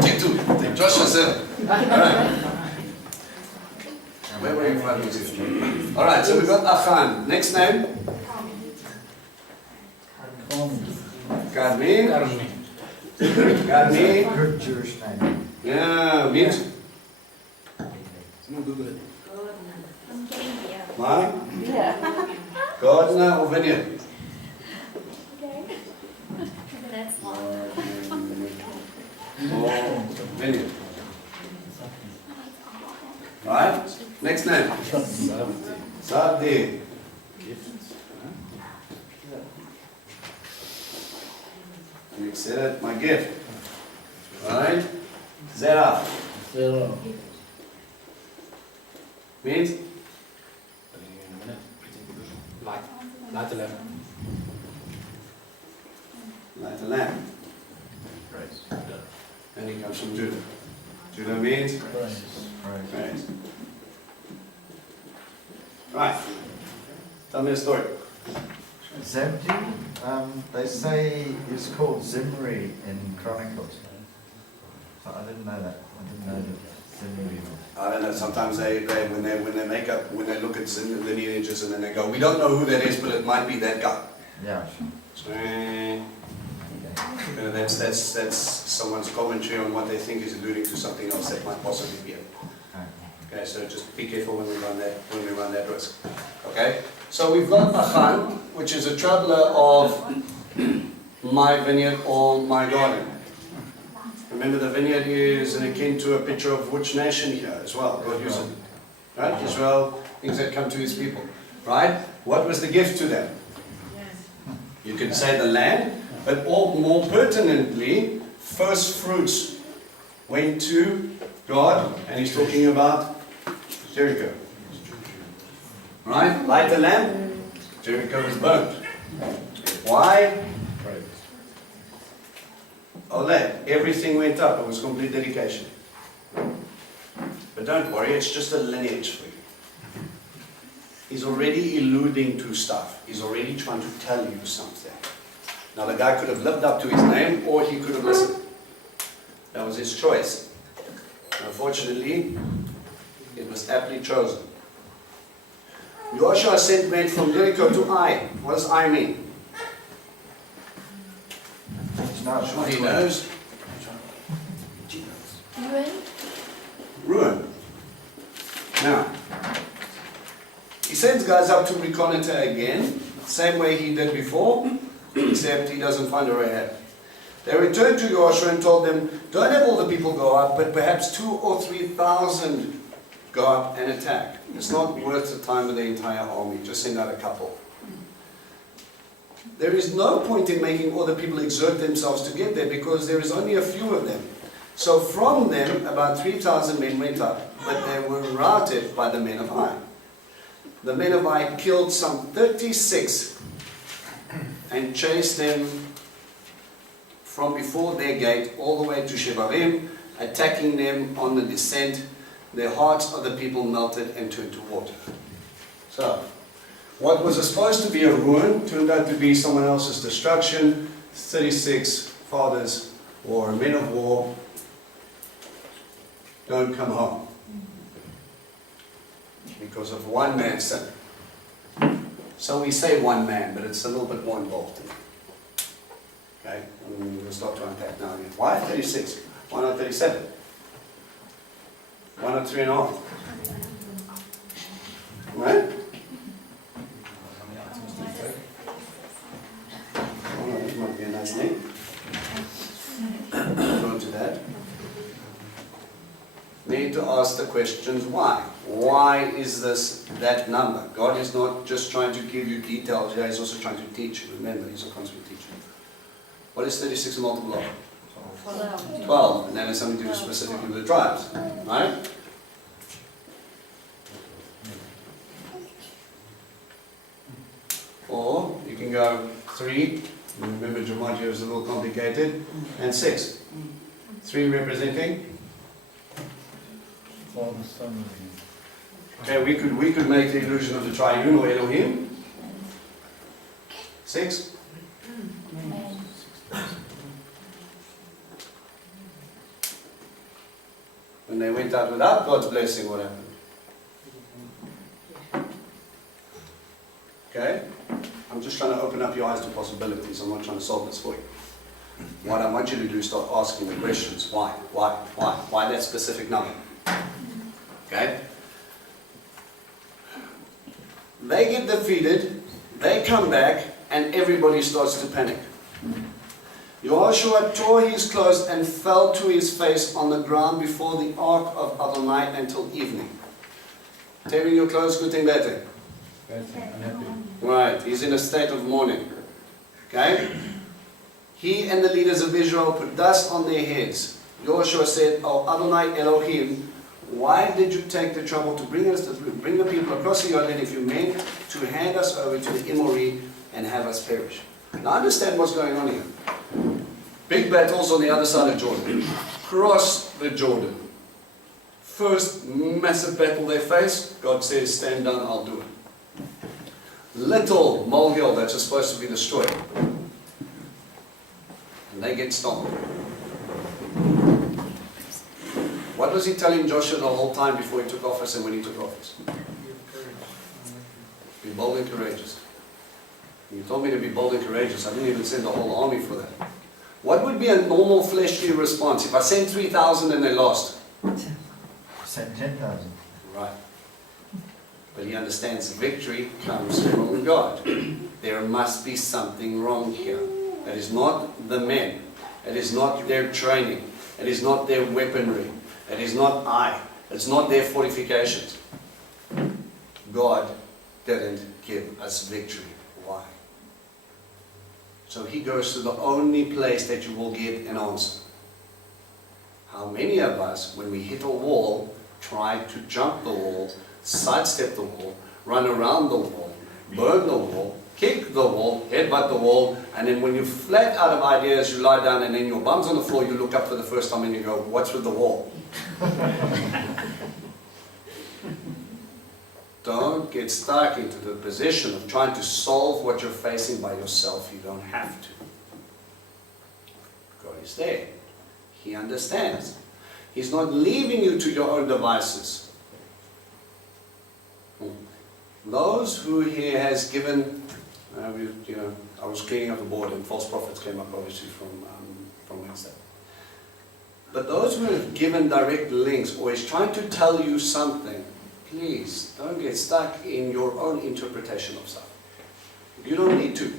Take 2. Take Joshua 7. Alright. Where were you finding this? Alright, so we've got Achan. Next name? Karmi. Karmi. Good Jewish name. Yeah, means? I'm getting here. Ma? Yeah. Gardener or vineyard? Okay. That's long. Or vineyard? Right? Next name? Sabdi. You said it, my gift. Right? Zera. Means? Light the lamp. Light a lamp. And he comes from Judah. Judah means? Praise. Right. Tell me a story. Zabdi, they say is called Zimri in Chronicles. So I didn't know that. I didn't know that Zimri was. I don't know, sometimes when they look at the lineages and then they go, we don't know who that is, but it might be that guy. Yeah. So, that's someone's commentary on what they think is alluding to something else that might possibly be it. Okay, so just be careful when we run that risk. Okay, so we've got Achan, which is a traveler of my vineyard or my garden. Remember, the vineyard is akin to a picture of which nation here as well. God used it, right? Israel, things that come to His people, right? What was the gift to them? You could say the land, but more pertinently, first fruits went to God, and He's talking about Jericho. Right? Light the lamp, Jericho was burnt. Why? Ole, everything went up, it was complete dedication. But don't worry, it's just a lineage for you. He's already alluding to stuff. He's already trying to tell you something. Now the guy could have lived up to his name, or he could have listened. That was his choice. Unfortunately, it was aptly chosen. Joshua sent men from Jericho to Ai. What does Ai mean? He knows. Ruin. Now, he sends guys up to reconnoiter again, same way he did before, except he doesn't find a Rahab. They returned to Joshua and told them, don't have all the people go up, but perhaps 2,000 or 3,000 go up and attack. It's not worth the time of the entire army, just send out a couple. There is no point in making all the people exert themselves to get there because there is only a few of them. So from them, about 3,000 men went up, but they were routed by the men of Ai. The men of Ai killed some 36 and chased them from before their gate all the way to Shebarim, attacking them on the descent. The hearts of the people melted and turned to water. So, what was supposed to be a ruin turned out to be someone else's destruction. 36 fathers or men of war don't come home because of one man's sin. So we say one man, but it's a little bit more involved. Okay, we'll start to unpack now again. Why 36? Why not 37? Why not 3.5? Right? That might be a nice name. Go to that. Need to ask the questions why. Why is this that number? God is not just trying to give you details, He's also trying to teach you. Remember, He's a constant teacher. What is 36 multiple of? 12. And that has something to do specifically with the tribes. Right? Or you can go 3. Remember, Gematria is a little complicated. And 6. 3 representing? Okay, we could make the illusion of the triune or Elohim. 6. Amen. When they went out without God's blessing, what happened? Okay? I'm just trying to open up your eyes to possibilities. I'm not trying to solve this for you. What I want you to do is start asking the questions. Why? Why? Why? Why that specific number? Okay? They get defeated, they come back, and everybody starts to panic. Joshua tore his clothes and fell to his face on the ground before the ark of Adonai until evening. Tearing your clothes, good thing, bad thing? Right, he's in a state of mourning. Okay? He and the leaders of Israel put dust on their heads. Joshua said, "Oh Adonai Elohim, why did you take the trouble to bring the people across the Jordan if you meant to hand us over to the Amorite and have us perish?" Now understand what's going on here. Big battles on the other side of Jordan. Cross the Jordan. First massive battle they face, God says, "Stand down, I'll do it." Little molehill that's supposed to be destroyed. And they get stomped. What was he telling Joshua the whole time before he took office and when he took office? Be bold and courageous. You told me to be bold and courageous. I didn't even send the whole army for that. What would be a normal fleshly response if I sent 3,000 and they lost? Sent 10,000. Right. But he understands victory comes from God. There must be something wrong here. It is not the men. It is not their training. It is not their weaponry. It is not It's not their fortifications. God didn't give us victory. Why? So he goes to the only place that you will get an answer. How many of us, when we hit a wall, try to jump the wall, sidestep the wall, run around the wall, burn the wall, kick the wall, headbutt the wall, and then when you're flat out of ideas, you lie down and then your bum's on the floor, you look up for the first time and you go, "What's with the wall?" Don't get stuck into the position of trying to solve what you're facing by yourself. You don't have to. God is there. He understands. He's not leaving you to your own devices. Those who He has given, I was cleaning up the board and false prophets came up obviously from Wednesday. But those who have given direct links or is trying to tell you something, please don't get stuck in your own interpretation of stuff. You don't need to.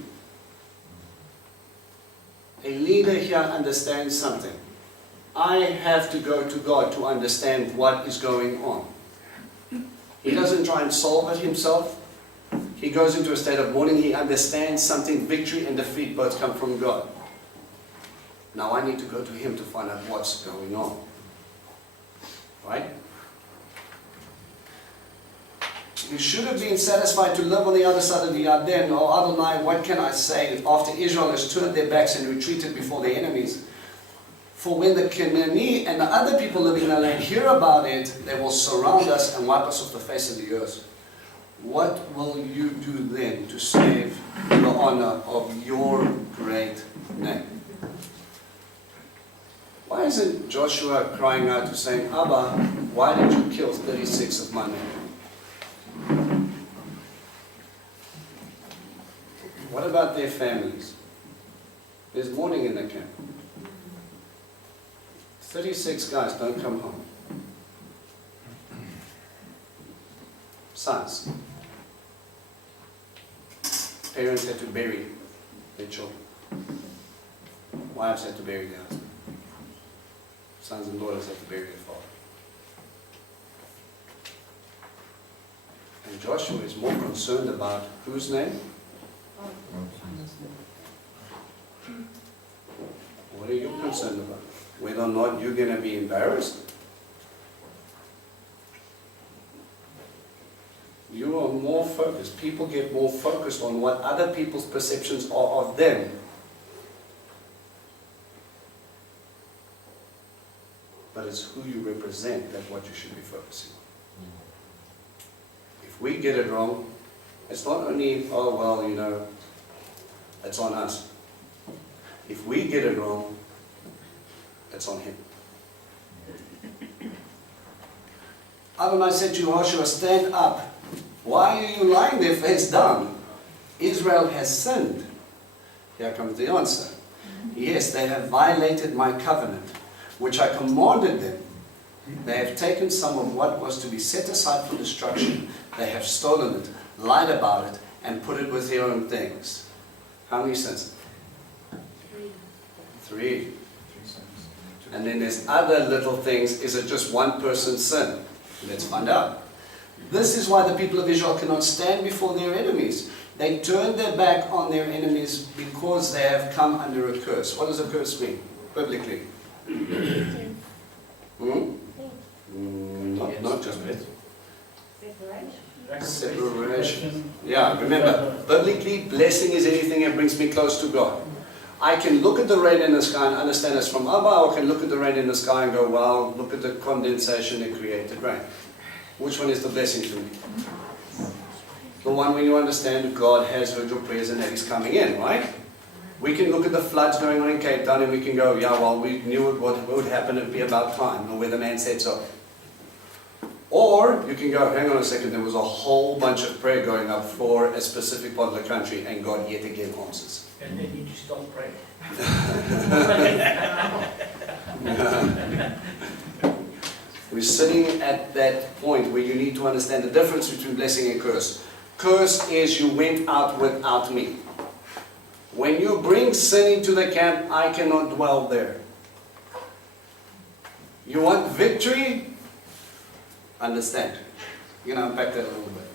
A leader here understands something. I have to go to God to understand what is going on. He doesn't try and solve it himself. He goes into a state of mourning. He understands something. Victory and defeat both come from God. Now I need to go to Him to find out what's going on. Right? You should have been satisfied to live on the other side of the Yarden. Oh Adonai, what can I say after Israel has turned their backs and retreated before their enemies? For when the Canaanite and the other people living in the land hear about it, they will surround us and wipe us off the face of the earth. What will you do then to save the honor of your great name? Why isn't Joshua crying out to saying, "Abba, why did you kill 36 of my men?" What about their families? There's mourning in the camp. 36 guys don't come home. Sons. Parents had to bury their children. Wives had to bury their husband. Sons and daughters had to bury their father. And Joshua is more concerned about whose name? What are you concerned about? Whether or not you're going to be embarrassed? You are more focused. People get more focused on what other people's perceptions are of them. But it's who you represent that's what you should be focusing on. If we get it wrong, it's not only, oh well, it's on us. If we get it wrong, it's on him. Adonai said to Joshua, stand up. Why are you lying there face down? Israel has sinned. Here comes the answer. Yes, they have violated my covenant, which I commanded them. They have taken some of what was to be set aside for destruction. They have stolen it, lied about it, and put it with their own things. How many sins? 3. And then there's other little things. Is it just one person's sin? Let's find out. This is why the people of Israel cannot stand before their enemies. They turn their back on their enemies because they have come under a curse. What does a curse mean, biblically? Not just it. Separation. Yeah, remember, biblically, blessing is anything that brings me close to God. I can look at the rain in the sky and understand it's from Abba, or I can look at the rain in the sky and go, wow, look at the condensation that created rain. Which one is the blessing to me? The one when you understand that God has heard your prayers and that He's coming in, right? We can look at the floods going on in Cape Town and we can go, yeah, well, we knew what would happen, it'd be about time, or where the man said so. Or you can go, hang on a second, there was a whole bunch of prayer going up for a specific part of the country, and God yet again answers. And then you just stop praying. We're sitting at that point where you need to understand the difference between blessing and curse. Curse is you went out without me. When you bring sin into the camp, I cannot dwell there. You want victory? Understand. You're going to unpack that a little bit.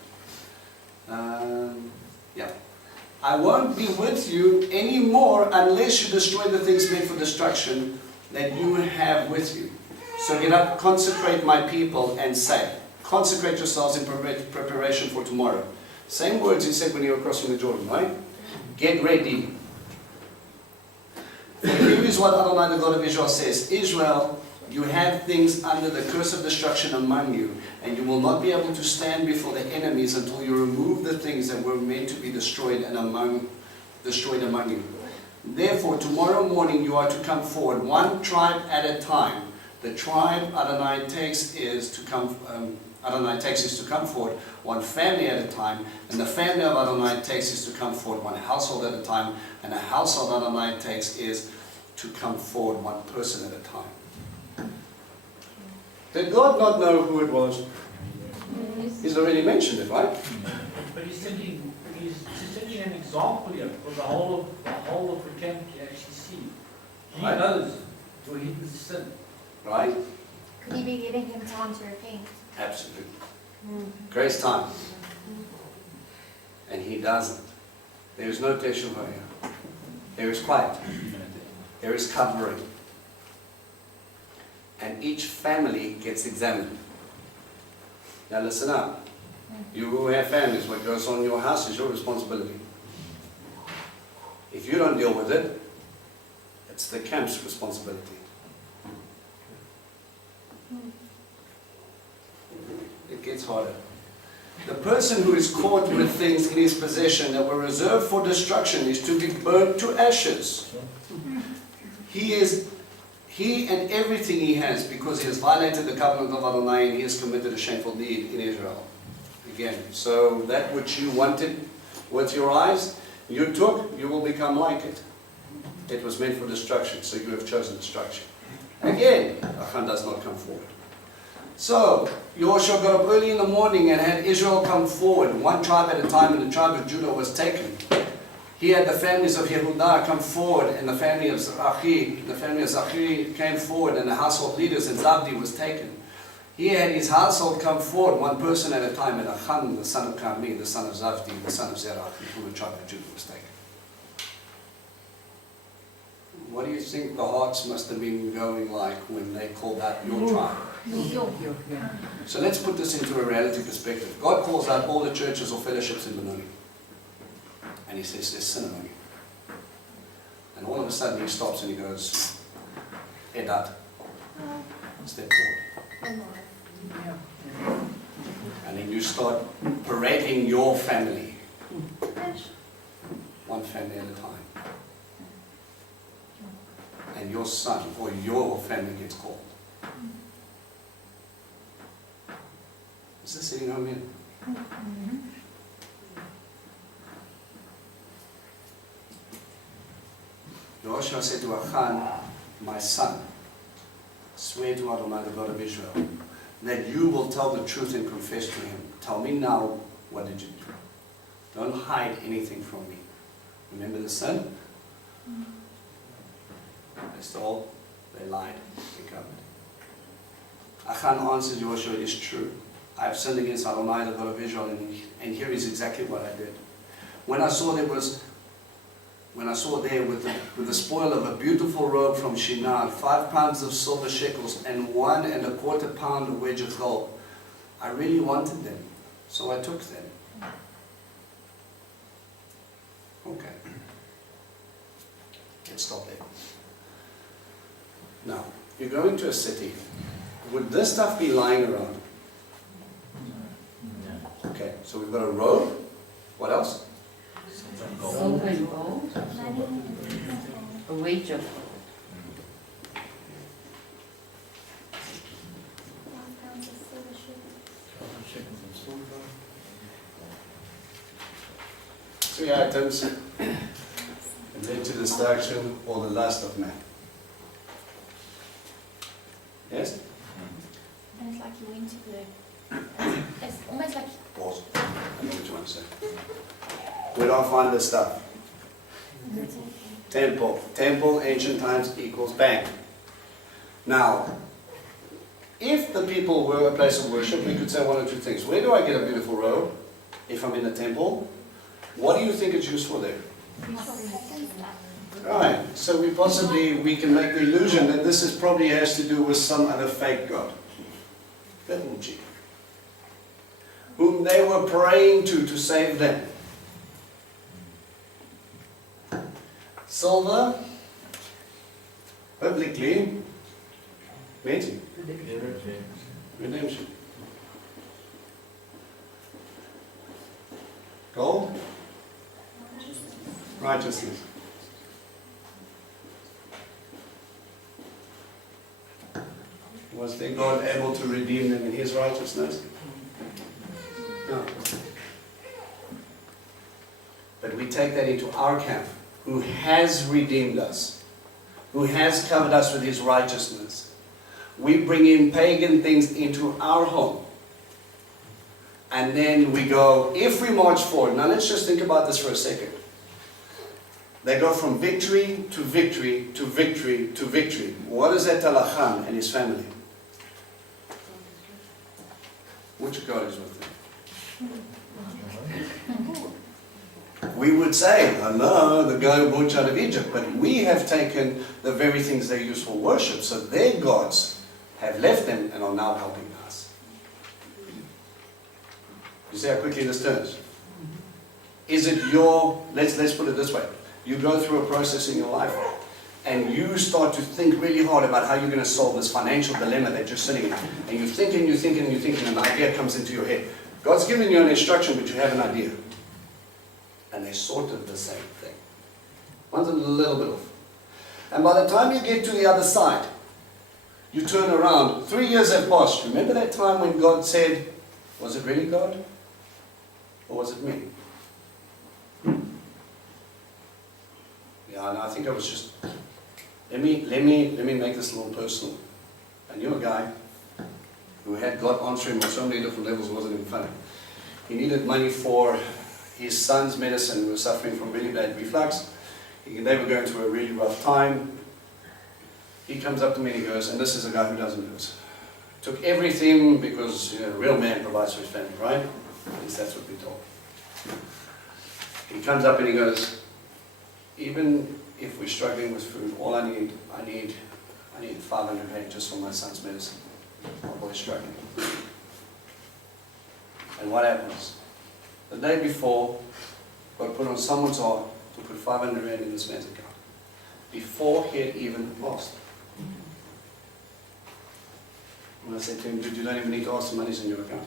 Yeah. I won't be with you anymore unless you destroy the things made for destruction that you have with you. So get up, consecrate my people, and say, consecrate yourselves in preparation for tomorrow. Same words he said when you were crossing the Jordan, right? Get ready. For here is what Adonai, the God of Israel, says. Israel, you have things under the curse of destruction among you, and you will not be able to stand before the enemies until you remove the things that were meant to be destroyed among you. Therefore, tomorrow morning you are to come forward, one tribe at a time. The tribe Adonai takes is to come forward, one family at a time, and the family of Adonai takes is to come forward, one household at a time, and the household Adonai takes is to come forward, one person at a time. Did God not know who it was? He's already mentioned it, right? But he's setting an example here for the whole of the camp to actually see. He Right. knows where he was sin. Right? Could he be giving him time to repent? Absolutely. Grace time. And he doesn't. There is no teshuvah here. There is quiet. There is covering. And each family gets examined. Now listen up. You who have families, what goes on in your house is your responsibility. If you don't deal with it, it's the camp's responsibility. It gets harder. The person who is caught with things in his possession that were reserved for destruction is to be burnt to ashes. He and everything he has, because he has violated the covenant of Adonai and he has committed a shameful deed in Israel. Again, so that which you wanted with your eyes, you took, you will become like it. It was meant for destruction, so you have chosen destruction. Again, Achan does not come forward. So, Joshua got up early in the morning and had Israel come forward, one tribe at a time, and the tribe of Judah was taken. He had the families of Yehudah come forward, and the family of Zachri came forward, and the household leaders, and Zabdi was taken. He had his household come forward, one person at a time, and Achan, the son of Carmi, the son of Zabdi, the son of Zerach, from the tribe of Judah was taken. What do you think the hearts must have been going like when they called out your tribe? So let's put this into a reality perspective. God calls out all the churches or fellowships in Benoni. And he says, there's sin among you. And all of a sudden he stops and he goes, Edat, step forward. And then you start parading your family. One family at a time. and your son or your family gets called. Is this hitting home here? Joshua said to Achan, my son, swear to Adonai, the God of Israel, that you will tell the truth and confess to him. Tell me now, what did you do? Don't hide anything from me. Remember the sin? They stole, they lied, they covered. Achan answered Joshua, it is true. I have sinned against Adonai, the God of Israel, and here is exactly what I did. When I saw there with the spoil of a beautiful robe from Shinar, 5 pounds of silver shekels, and 1 1/4 pound of wedge of gold, I really wanted them, so I took them. Okay. Let's stop there. Now, you're going to a city. Would this stuff be lying around? Okay, so we've got a robe. What else? Silver and gold, Money. a wage of 5 pounds of silver sugar. 3 items. And led to destruction or the lust of man. Yes? And it's like you went to the... It's almost like... Pause. I know what you want to say. Where do I find this stuff? Temple. Temple, ancient times, equals bank. Now, if the people were a place of worship, we could say one or two things. Where do I get a beautiful robe if I'm in the temple? What do you think it's used for there? Right, so we can make the illusion that this is probably has to do with some other fake god. Betelgeuse. Whom they were praying to save them. Silver, biblically, means redemption. Gold, righteousness. Was their God able to redeem them in His righteousness? No. But we take that into our camp, who has redeemed us, who has covered us with His righteousness. We bring in pagan things into our home. And then we go, if we march forward, now let's just think about this for a second. They go from victory to victory to victory to victory. What does that tell Achan and his family? Which God is with them? We would say, oh no, the guy who brought you out of Egypt. But we have taken the very things they use for worship. So their gods have left them and are now helping us. You see how quickly this turns? Is it your, let's put it this way. You go through a process in your life and you start to think really hard about how you're going to solve this financial dilemma that you're sitting in. And you're thinking, and the idea comes into your head. God's given you an instruction, but you have an idea. And they're sort of the same thing. One's a little bit off. And by the time you get to the other side, you turn around. 3 years have passed. Remember that time when God said, was it really God? Or was it me? Yeah, no, I think I was just... Let me make this a little personal. I knew a guy who had God answering him on so many different levels, it wasn't even funny. He needed money for his son's medicine. He was suffering from really bad reflux. They were going through a really rough time. He comes up to me and he goes, and this is a guy who doesn't lose. Took everything because a real man provides for his family, right? At least that's what we're told. He comes up and he goes, even if we're struggling with food, all I need 500 rand just for my son's medicine. My boy's struggling. And what happens? The day before, God put on someone's heart to put 500 rand in this man's account. Before he had even asked. And I said to him, dude, you don't even need to ask, the money's in your account.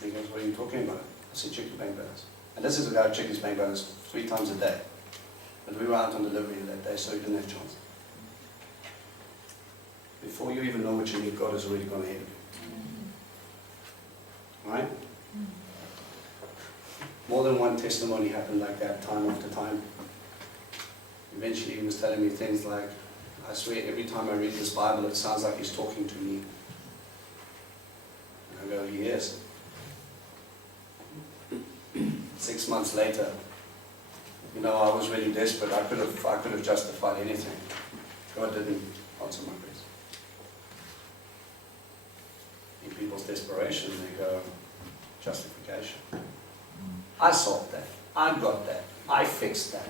And he goes, what are you talking about? I said, check your bank balance. And this is a guy who checks his bank balance 3 times a day. But we were out on delivery that day, so you didn't have a chance. Before you even know what you need, God has already gone ahead of you. Right? More than one testimony happened like that, time after time. Eventually he was telling me things like, I swear every time I read this Bible it sounds like he's talking to me. And I go, he is. 6 months later, you know, I was really desperate. I could have justified anything. God didn't answer my prayers. In people's desperation, they go, justification. I solved that. I got that. I fixed that.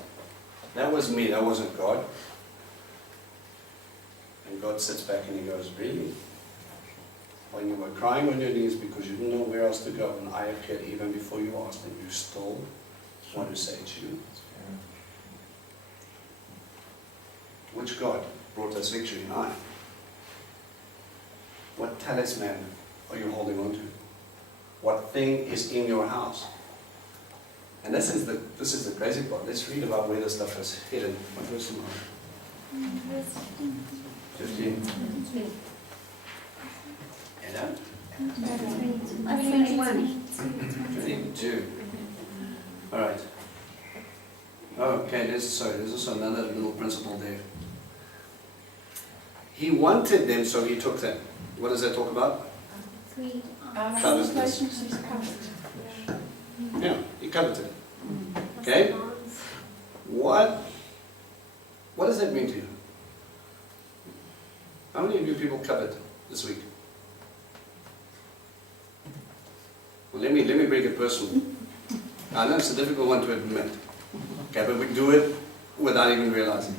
That was me. That wasn't God. And God sits back and he goes, really? When you were crying on your knees because you didn't know where else to go, and I appeared even before you asked, and you still want to say to you, which God brought us victory and I? What talisman are you holding on to? What thing is in your house? And this is the crazy part. Let's read about where this stuff is hidden. What verse am I? 15. Hello? 22. All right. Okay, there's also another little principle there. He wanted them, so he took them. What does that talk about? Covetousness. Yeah, he coveted it. Okay? What does that mean to you? How many of you people covet this week? Well, let me break it personal. I know it's a difficult one to admit. Okay, but we do it without even realizing.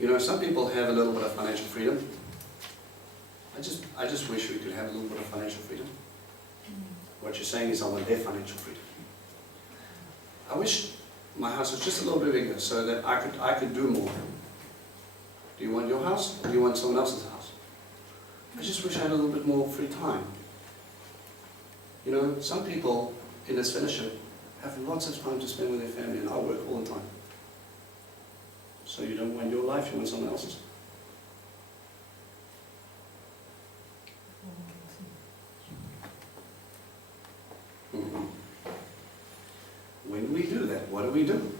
You know, some people have a little bit of financial freedom. I just wish we could have a little bit of financial freedom. What you're saying is I want their financial freedom. I wish my house was just a little bit bigger so that I could do more. Do you want your house or do you want someone else's house? I just wish I had a little bit more free time. You know, some people in this fellowship have lots of time to spend with their family, and I work all the time. So you don't want your life, you want someone else's. When we do that, what do?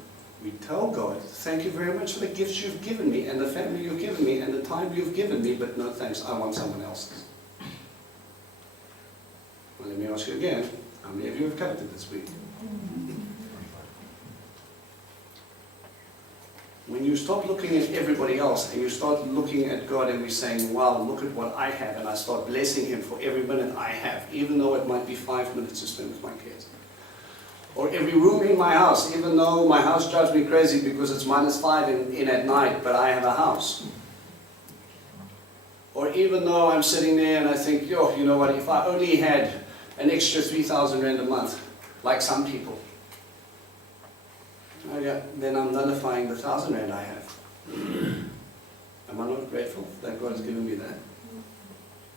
We tell God, thank you very much for the gifts you've given me, and the family you've given me, and the time you've given me, but no thanks, I want someone else's. Well, let me ask you again, how many of you have coveted this week? When you stop looking at everybody else and you start looking at God and we're saying, wow, look at what I have, and I start blessing Him for every minute I have, even though it might be 5 minutes to spend with my kids. Or every room in my house, even though my house drives me crazy because it's -5 in at night, but I have a house. Or even though I'm sitting there and I think, yo, you know what, if I only had an extra 3,000 rand a month, like some people, then I'm nullifying the 1,000 rand I have. Am I not grateful that God has given me that?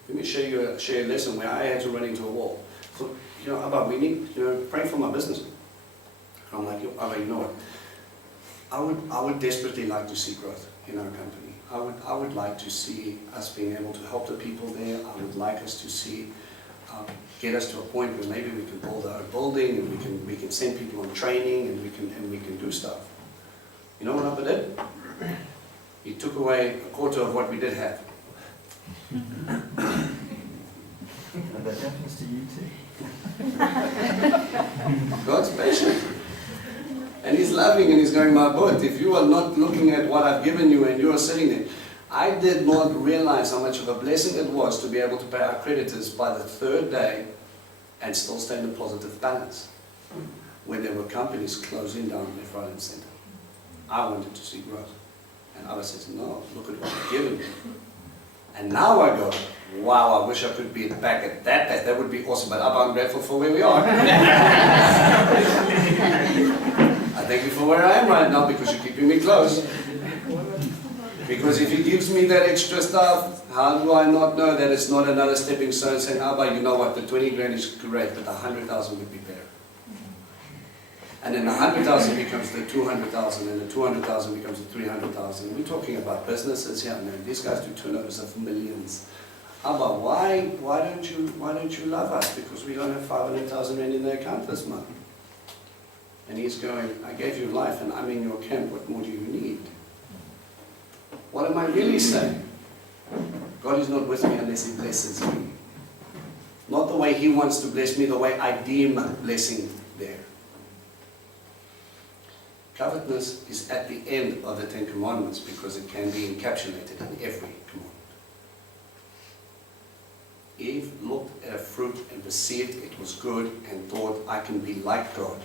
Let me share a lesson where I had to run into a wall. So, you know, Abba, we need, pray for my business. And I'm like, Abba, you know what? I would desperately like to see growth in our company. I would like to see us being able to help the people there. I would like us to see, get us to a point where maybe we can build our building and we can send people on training and we can do stuff. You know what Abba did? He took away a quarter of what we did have. And that happens to you too. God's patient. And He's loving and He's going, my boy, if you are not looking at what I've given you and you are sitting there. I did not realize how much of a blessing it was to be able to pay our creditors by the 3rd day and still stay in a positive balance when there were companies closing down left, right and center. I wanted to see growth. And Abba says, no, look at what I've given you. And now I go, wow, I wish I could be back at that path. That would be awesome. But Abba, I'm grateful for where we are. I thank you for where I am right now because you're keeping me close. Because if He gives me that extra stuff, how do I not know that it's not another stepping stone saying, Abba, you know what, the 20 grand is great, but the 100,000 would be better. And then the 100,000 becomes the 200,000, and the 200,000 becomes the 300,000. We're talking about businesses here, man. These guys do turnovers of millions. Abba, why don't you love us? Because we don't have 500,000 rand in the account this month. And he's going, I gave you life and I'm in your camp. What more do you need? What am I really saying? God is not with me unless He blesses me. Not the way He wants to bless me, the way I deem blessing there. Covetousness is at the end of the Ten Commandments because it can be encapsulated in every commandment. Eve looked at a fruit and perceived it was good and thought, I can be like God.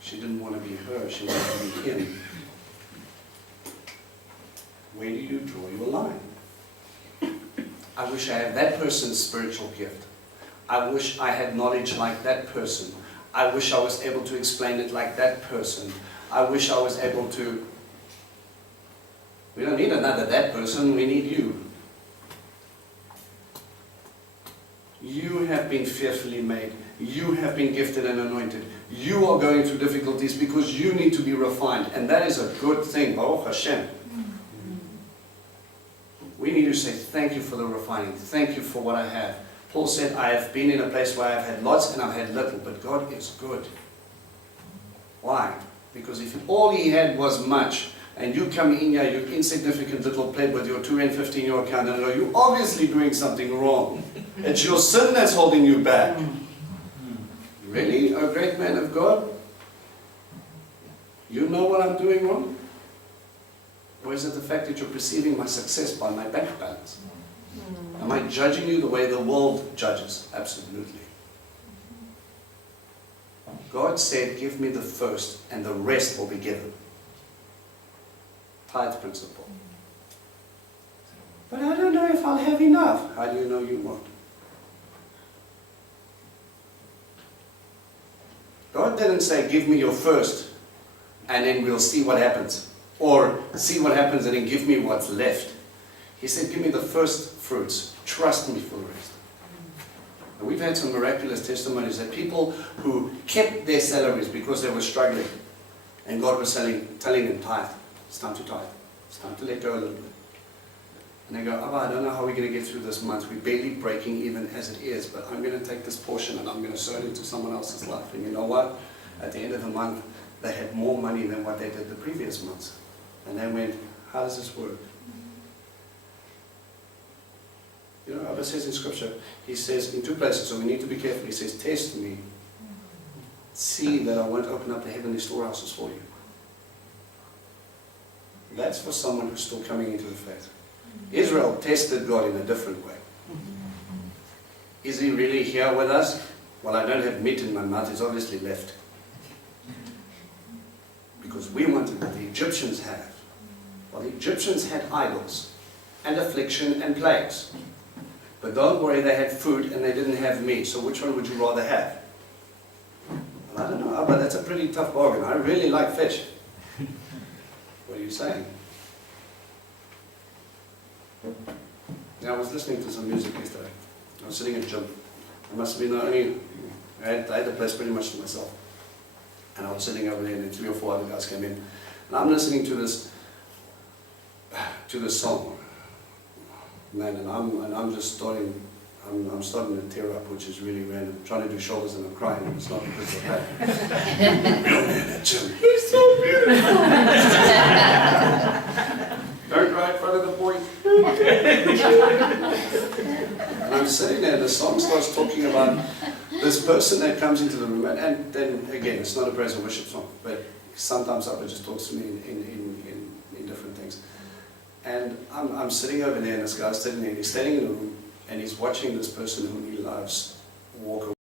She didn't want to be her, she wanted to be Him. Where do you draw your line? I wish I had that person's spiritual gift. I wish I had knowledge like that person. I wish I was able to explain it like that person. I wish I was able to... We don't need another that person, we need you. You have been fearfully made. You have been gifted and anointed. You are going through difficulties because you need to be refined. And that is a good thing, Baruch Hashem. We need to say, thank you for the refining. Thank you for what I have. Paul said, I have been in a place where I've had lots and I've had little, but God is good. Why? Because if all He had was much, and you come in here, you insignificant little pleb with your 215 euro account, and you're obviously doing something wrong. It's your sin that's holding you back. Really, a great man of God? You know what I'm doing wrong? Or is it the fact that you're perceiving my success by my bank balance? Am I judging you the way the world judges? Absolutely. God said, give me the first and the rest will be given. Tithe principle. But I don't know if I'll have enough. How do you know you won't? God didn't say, give me your first and then we'll see what happens. Or see what happens and then give me what's left. He said, give me the first fruits. Trust me for the rest. And we've had some miraculous testimonies that people who kept their salaries because they were struggling. And God was telling them, tithe. It's time to tithe. It's time to let go a little bit. And they go, Abba, I don't know how we're going to get through this month. We're barely breaking even as it is, but I'm going to take this portion and I'm going to sow it into someone else's life. And you know what? At the end of the month, they had more money than what they did the previous months. And they went, how does this work? You know, Abba says in Scripture, he says in two places, so we need to be careful. He says, test me. See that I won't open up the heavenly storehouses for you. That's for someone who's still coming into the faith. Israel tested God in a different way. Is He really here with us? Well, I don't have meat in my mouth. He's obviously left. Because we wanted what the Egyptians had. Well, the Egyptians had idols and affliction and plagues. But don't worry, they had food and they didn't have meat. So which one would you rather have? Well, I don't know, but that's a pretty tough bargain. I really like fish. What are you saying? Yeah, I was listening to some music yesterday. I was sitting at the gym. I must have been the only... I had the place pretty much to myself. And I was sitting over there and then 3 or 4 other guys came in. And I'm listening to this song. Man, and I'm just starting, I'm starting to tear up, which is really random. I'm trying to do shoulders and I'm crying, and it's not because of that. Real man at gym. He's so beautiful! Don't cry in front of the boy. And I'm sitting there, and the song starts talking about this person that comes into the room, and then again, it's not a praise and worship song, but sometimes Abba just talks to me in different things. And I'm sitting over there, and this guy's sitting there, and he's standing in the room, and he's watching this person whom he loves walk away.